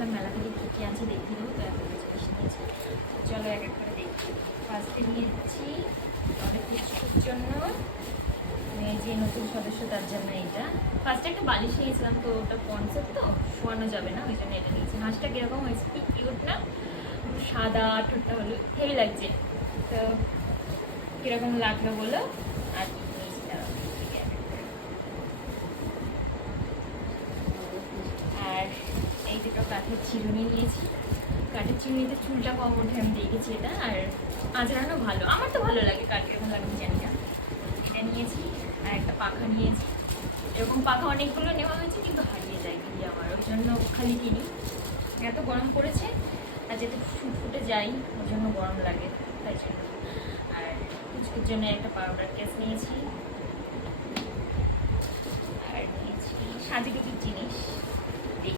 ভেবেছিলাম মেলা থেকে কী কী আছে দেখিয়ে দেবো, তো এত জিনিস নিয়েছি। চলো এক এক করে দেখি। ফার্স্টে নিয়েছি আমাদের কুচকুর জন্য, মেয়ে যে নতুন সদস্য তার জন্য এটা। ফার্স্টে একটা বালিশ নিয়েছিলাম, তো ওটা কনসেপ্ট তো শোয়ানো যাবে না, ওই জন্য এটা নিয়েছি। হাঁসটা কীরকম হয়েছে, কি কিউট না, সাদা ঠোঁটটা হলো, হেভি লাগছে। তো কীরকম লাগলো বলো। আর কি নিয়েছি দাঁড়াও, আর এই দুটো কাঠের চিরুনি নিয়েছি। কাঠের চিরুনিতে চুলটা কম ওঠে, আমি দেখেছি এটা। আর আঁচড়ানো ভালো, আমার তো ভালো লাগে, কাঠ কিরকম লাগবে জানি না। এটা নিয়েছি। আর একটা পাখা নিয়েছি। এরকম পাখা অনেকগুলো নেওয়া হয়েছে, কিন্তু হারিয়ে যায় কিনি আমার, ওই জন্য খালি কিনি। এত গরম পড়েছে, আর যেহেতু ফুটে যাই ওই জন্য গরম লাগে, তাই জন্য। আর কুচকুর জন্য একটা পাউডার কেস নিয়েছি। আর নিয়েছি সাজিটুকির জিনিস,